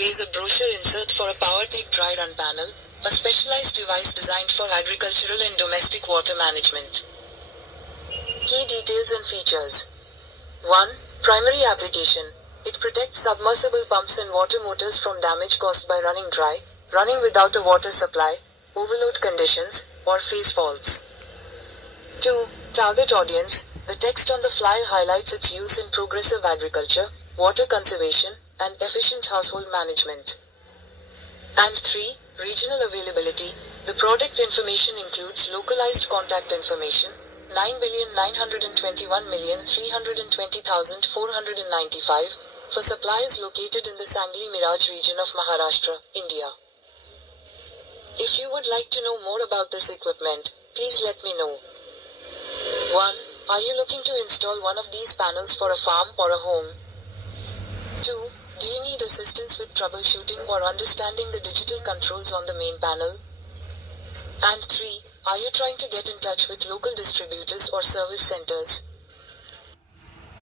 displays a brochure insert for a PowerTech dry run panel, a specialized device designed for agricultural and domestic water management. Key details and features. 1. Primary application. It protects submersible pumps and water motors from damage caused by running dry, running without a water supply, overload conditions, or phase faults. 2. Target audience. The text on the flyer highlights its use in progressive agriculture, water conservation, and efficient household management. And 3. Regional availability. The product information includes localized contact information, 9,921,320,495, for suppliers located in the Sangli Miraj region of Maharashtra, India. If you would like to know more about this equipment, please let me know. 1. Are you looking to install one of these panels for a farm or a home? 2. Do you need assistance with troubleshooting or understanding the digital controls on the main panel? And 3. Are you trying to get in touch with local distributors or service centers?